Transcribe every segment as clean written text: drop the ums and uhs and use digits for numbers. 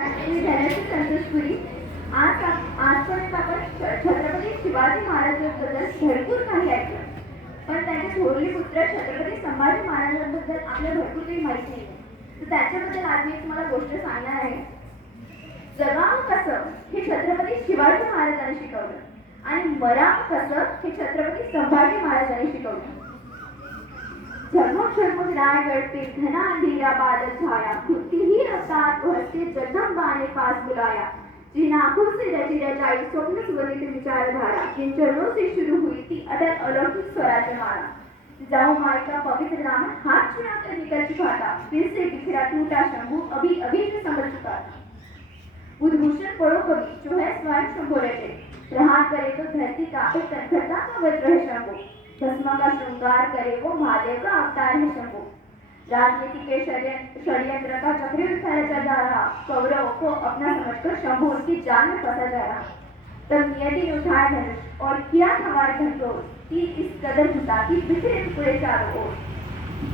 मी धनश्री संतोषपुरी. आजपर्यंत आपण छत्रपती शिवाजी महाराजांबद्दल भरपूर काही ऐकलं, पण त्यांचे थोरले पुत्र छत्रपती संभाजी महाराजांबद्दल आपल्याला भरपूर काही माहिती नाही. तर त्याच्याबद्दल आज मी तुम्हाला गोष्ट सांगणार आहे. जगावं कसं हे छत्रपती शिवाजी महाराजांनी शिकवलं आणि मरावं कसं हे छत्रपती संभाजी महाराजांनी शिकवलं. झगमग झगमग रायगढ़ पे घना अंधेरा बादल छाया, खुदती ही रफ्तार उड़ते जगदम्बा ने पास बुलाया. जिन आंखों से रची रचाई स्वप्न सुवनित विचारधारा, जिन चरणों से शुरू हुई थी अटल अलौकिक स्वराज्य माला. जाओ माई का पवित्र नाम हाथ छुड़ा कर निकल चुका था, फिर से बिखरा टूटा शंभू अभी अभी से संभल चुका था. बुधभूषण पढ़ो कवि जो है स्वयं शंभो रचे, प्रहार करे तो धरती कांपे तन्खता का वज्र है शंभो. भस्म का श्रृंगार करे वो महादेव का अवतार है शंभू. राजनीति के षड्यंत्र का चक्र फैलता जा रहा, कौरवों को अपना समझकर शंभू उनकी जाल में फंसा जा रहा. तब नियति ने उठाया धनुष और किया हमारे घंटों, तीर इस कदर घुसा कि बिखरे टुकड़े चारों ओर.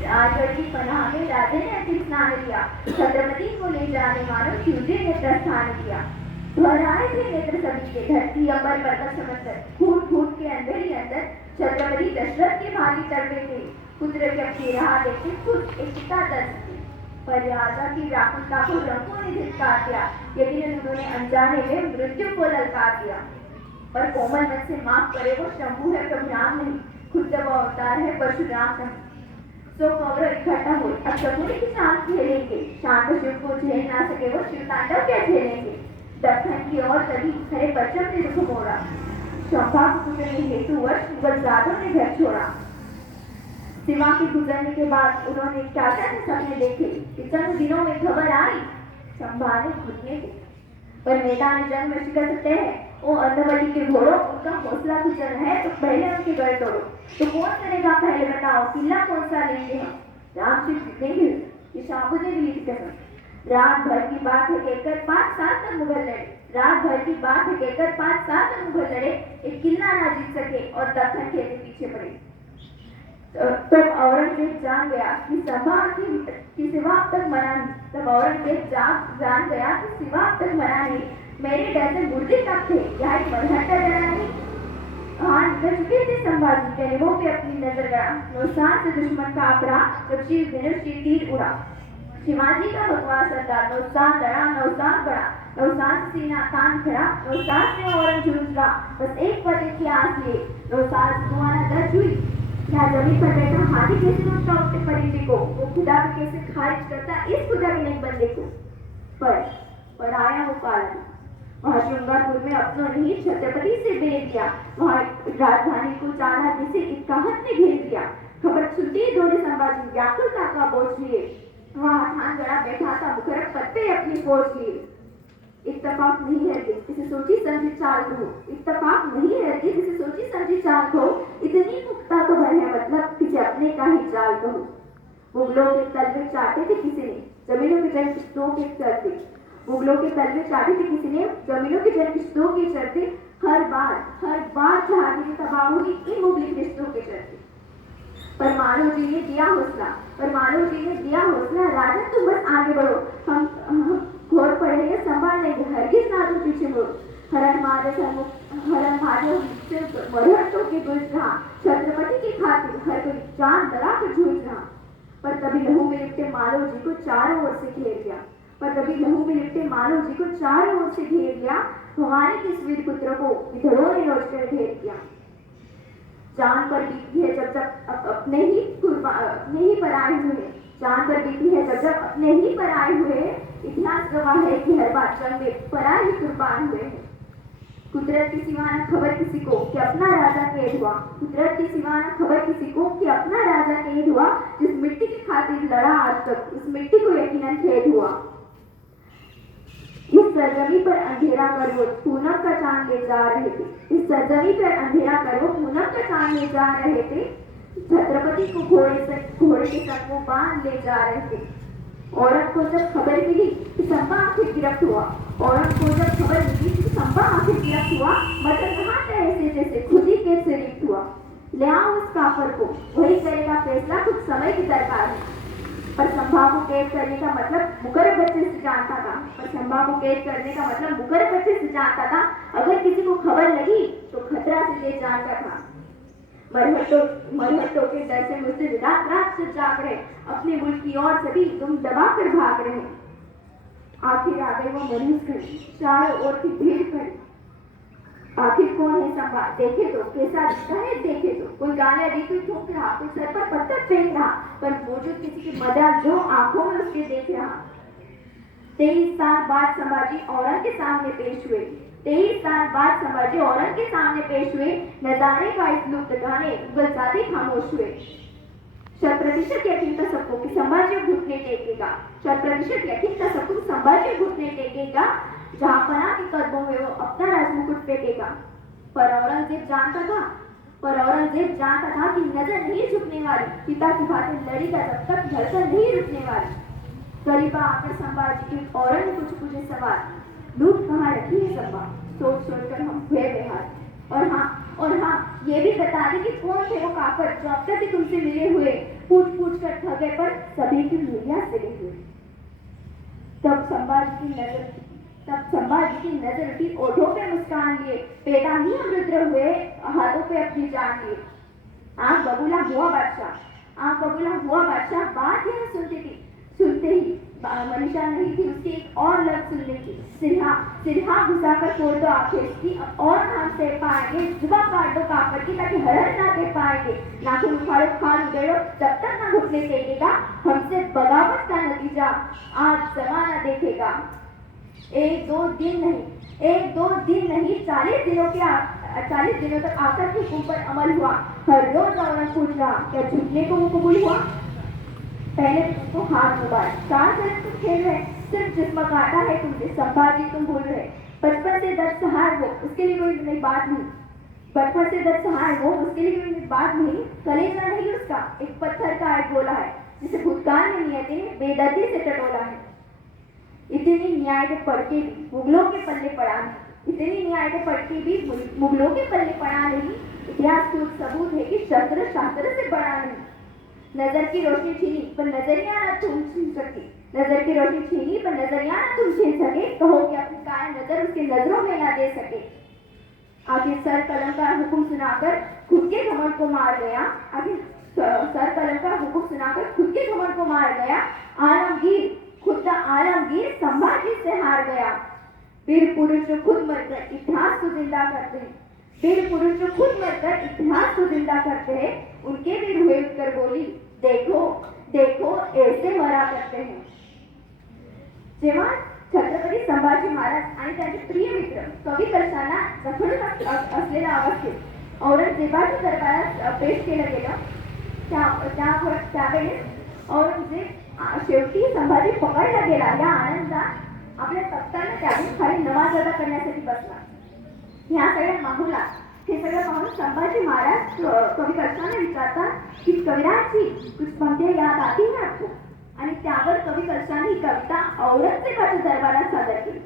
राजगढ़ की पनाह में राजे ने अंतिम स्नान किया, छत्रपति को ले जाने मानो शिवजी ने प्रस्थान किया. भराए थे नेत्र सभी के, धरती अंबर पर्वत समंदर, फूट फूट के अंधेरी अंदर छत्रपति दशरथ के भागी तड़पे थे. पुत्र की अपनी राह देखे खुद एक पिता दर्द थे, पर राजा की व्याकुलता को रंगों ने धिक्कार दिया. यकीनन उन्होंने अनजाने में मृत्यु को ललकार दिया. पर कोमल मन से माफ करे वो शंभू है प्रभु राम नहीं, खुद जब अवतार है परशुराम नहीं. सो कौरव इकट्ठा हुए, अब शकुनी की शांत खेलेंगे, शांत शिव को झेल ना सके वो शिव तांडव क्या झेलेंगे. दक्षिण की ओर तभी खड़े पश्चिम ने दुख मोड़ा, शंभा को कुचलने हेतु वर्ष मुगल जादों ने घर छोड़ा. सीमा के गुजरने के बाद उन्होंने क्या क्या सपने देखे कि चंद दिनों में खबर आई शंभा ने घुटने थे. पर मैदान जंग में शिकस्त तय है, वो अंधवली के घोड़ों उनका हौसला कुचल है तो पहले उनके गढ़ तोड़ो. तो कौन करेगा पहले बताओ, किला कौन सा लेंगे हम. राम शिव जीतेंगे ये शांभू ने ली कसम. रात भर की बात है कहकर 5 साल तक मुगल लड़े, रात भर की बात है कहकर 5 साल तक मुगल लड़े, एक किला ना जीत सके और दक्षिण के पीछे पड़े. तब औरंगजेब जान गया कि सभा की सिवा अब तक मरा नहीं. तब औरंगजेब जान गया कि सिवा अब तक मरा नहीं, मेरे डर से मुर्दे कब थे, यहाँ एक मरहट्टा डरा नहीं. हाँ निकल चुके थे संभाजी के निभों पे अपनी नजर गया, नौसान से दुश्मन का अपरा जब शिव धनुष की तीर उड़ा. शिवाजी का भगवान सरदार नौसान लड़ा, नौसान बड़ा, नौसान से सीना तान खड़ा, नौसान से औरंग झूठ रहा. बस एक पते की आस लिए नौसान से दुआना दर्ज हुई. क्या जमीन पर बैठा हाथी कैसे रोकता अपने परिचय को, वो खुदा को कैसे खारिज करता इस खुदा के नहीं बंदे को. पर आया वो काल, वहाँ श्रृंगारपुर में अपनों ने ही छत्रपति से भेज दिया. वहाँ राजधानी को चारा जिसे इक्काहत ने घेर दिया. खबर सुनते ही दोनों संभाजी व्याकुलता का बोझ लिए. वहाँ थान गड़ा बैठा था मुखरक पत्ते अपनी फौज लिए. इत्तफाक नहीं है जिसे सोची समझी चाल कहो, इत्तफाक नहीं है जिसे सोची समझी चाल कहो. इतनी मुक्ता तो भर है मतलब किसी अपने का ही जाल कहो. मुगलों के तलवे चाटे थे किसी ने, जमीनों के जन किस्तों के चलते. मुगलों के तलवे चाटे थे किसी ने, जमीनों के जन किस्तों के चलते. हर बार जहांगीर तबाह हुई इन मुगली रिश्तों के चलते. पर मानो जी ने दिया हौसला, राजा तुम बस आगे बढ़ो, हम घोर पड़ेगा संभाल लेंगे, हरगिज ना तुम पीछे मुड़ो. हरण मारे से मरहटों के गुज रहा, छत्रपति की खातिर हर कोई जान डरा कर जूझ रहा. पर तभी लहू में लिपटे मालो जी को चारों ओर से घेर लिया. भवानी के इस वीर पुत्र को विधड़ों ने लौट कर घेर दिया. जान पर बीती है जब जब अपने ही पर आए हुए, इतिहास गवाह है कि हर बार जंग में पराए ही कुर्बान हुए हैं. कुदरत की सिवा न खबर किसी को कि अपना राजा कैद हुआ, जिस मिट्टी की खातिर लड़ा आज तक उस मिट्टी को यकीनन खेद हुआ. इस सरजमी पर अंधेरा कर वो पूनम का चांद ले जा रहे थे. छत्रपति को घोड़े के संग वो बांध ले जा रहे थे. औरत को जब खबर मिली कि संभा आखिर गिरफ्त हुआ, मटन कहाँ ऐसे जैसे खुद ही के से रिक्त हुआ. ले आओ उस काफर को, वही करेगा फैसला, कुछ समय की दरकार है. पर संभा को कैद करने का मतलब मुकर्रर बच्चे से जानता था। पर संभा को कैद करने का मतलब मुकर्रर बच्चे से जानता था। अगर किसी को खबर लगी तो खतरा से तेज जानता था। मरहट्टों के डर से मुझसे रात रात से जाग रहे, अपने मुल्क की ओर सभी तुम दबा कर भाग रहे। आखिर आ गई वो मरीज घड़ी, चारों ओर की भीड़ खड़ी। आखिर कौन है संभा, देखे तो कैसा दिखता है, देखे तो कोई गालियां दी कोई ठोक रहा, कोई सर पर पत्थर फेंक रहा, पर मौजूद किसी की मदद जो आंखों में उसके देख रहा। 23 साल बाद संभाजी औरंग के सामने पेश हुए। 23 साल बाद संभाजी औरंग के सामने पेश हुए। नजारे का इस लुप्त गाने गुलजाते खामोश हुए। 100% यकीन था सबको कि संभाजी घुटने टेकेगा। 100% यकीन था सबको कि संभाजी घुटने टेकेगा। जहां पना के कदमों में वो अपना राजमुकुट फेंकेगा। पर औरंगजेब जानता था कि नजर नहीं झुकने वाली, पिता की बातें लड़ेगा जब तक धड़कन नहीं रुकने वाली। करीबा आकर संभाजी के औरंग ने कुछ पूछे सवाल, लूट कहाँ रखी है संभा, सोच कर हम हुए बेहाल। और हाँ ये भी बता दे कि कौन थे वो काफर जो अब तक तुमसे मिले हुए, पूछ कर थके पर सभी की मूलियां सिले हुए। तब संभाजी की नजर उठी, ओठों पे मुस्कान लिए, पैदा ही रुद्र हुए, हाथों पे अपनी जान लिए। आंख बबूला हुआ बादशाह बात यह सुनते ही मनीषा नहीं थी उसकी एक और लफ्ज सुनने की। सिरहा घुसाकर तोड़ दो आंखें इसकी, और हम से पाएंगे, जुबा काट दो कापर की ताकि हरहर ना दे पाएंगे। नाखून उखाड़ो खाल उधेड़ो जब तक ना घुटने टेकेगा, हमसे बगावत का नतीजा आज जमाना देखेगा। एक दो दिन नहीं 40 दिनों तक आकर के हुक्म पर अमल हुआ। हर रोज औरंग पूछ रहा, क्या झुकने को वो कबूल हुआ? पहले तुमको हाथ मुबारक, 4 साल तुम खेल रहे, सिर्फ जिस्म काटा है तुमने, संभाजी तुम भूल रहे। बचपन से दर्द सहार वो, उसके लिए कोई नई बात नहीं। कलेजा नहीं उसका, एक पत्थर का एक गोला है जिसे भूतकाल में नियति ने बेदर्दी से टटोला है। इतनी न्याय के पढ़ के भी मुगलों के पल्ले पड़ा नहीं। इतिहास खुद सबूत है कि शस्त्र शास्त्र से बड़ा नहीं। नजर की रोशनी छीनी पर नजरिया ना तुम छीन सके, कहो कि अपनी काया नजर उसके नजरों में ना दे सके। आखिर सर कलम का हुक्म सुनाकर खुद के घमंड को मार गया। खुद आलमगीर संभाजी से हार गया। वीर पुरुष जो खुद मरकर इतिहास को जिंदा करते हैं, उनके भी रुए उठकर बोली, देखो ऐसे मरा करते हैं। जेव्हा छत्रपती संभाजी महाराज आणि त्यांचे प्रिय मित्र कवी कशांना जखडून असलेल्या अवस्थेत औरंगजेबाच्या दरबारात पेश केलं गेलं, त्यावेळेस औरंगजेब शेवटी संभाजी पकडला गेला या आनंदात आपल्या तख्ताला त्यातून खाली नमाज अदा करण्यासाठी बसला। ह्या सगळ्या माहोलात हे सगळं पाहून संभाजी महाराज कवी कशांना विचारतात की कविराज जी कुछ पंक्तियां याद आती हैं आपको? आणि त्यावर कवी कशांनी ही कविता औरंगजेबाच्या दरबारात सादर केली।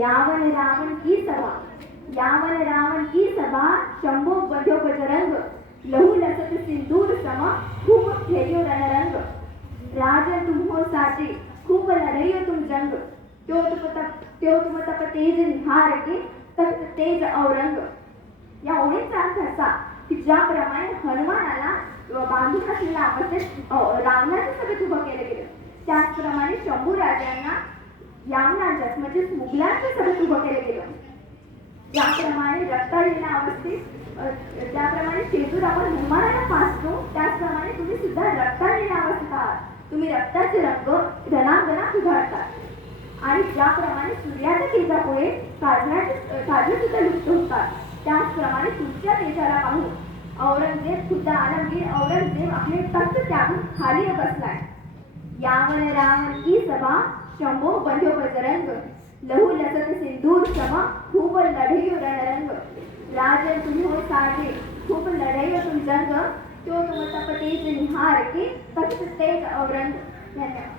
यावन रावण की सभा शंभो बंध्यो बजरंग, लहू लसत सिंदूर सम खूब खेलियो रणरंग। राजन तुम हो साजे खूब लढइयो तुम जंग, त्यो तुम तप तेज निहार के तख्त तेज औरंग। या ओळीचा अर्थ असा की ज्याप्रमाणे हनुमानाला बांधून असलेल्या अवस्थेत रावणाचं सगळं उभं केलं गेलं, त्याचप्रमाणे शंभू राजांना यावनांचं म्हणजे मुघलांचं सगळं उभं केलं गेलं। ज्याप्रमाणे रक्ताळलेल्या अवस्थेत ज्याप्रमाणे शेतूर आपण हनुमानाला फासतो, त्याचप्रमाणे तुम्ही सुद्धा रक्ताळलेल्या अवस्थेत आहात। तुम्ही रक्ताचे रंग रणांगणात उधळतात आणि ज्याप्रमाणे सूर्याच्या तेजामुळे काजळे सुद्धा लुप्त होतात, त्याचप्रमाणे तुमच्या तेजाला पाहून औरंगजेब खुद्द आलमगीर औरंगजेब आपले तख्त त्यागून खाली बसलाय। यावन रावण की सभा शंभो बंध्यो बजरंग, लहू लसत सिंदूर सम खूब लढइयो रणरंग। राजन तुम्ही हो साजे खूब लढइयो तुम जंग, त्यो तुम तप तेज निहार के तख्त तेज औरंग। धन्यवाद।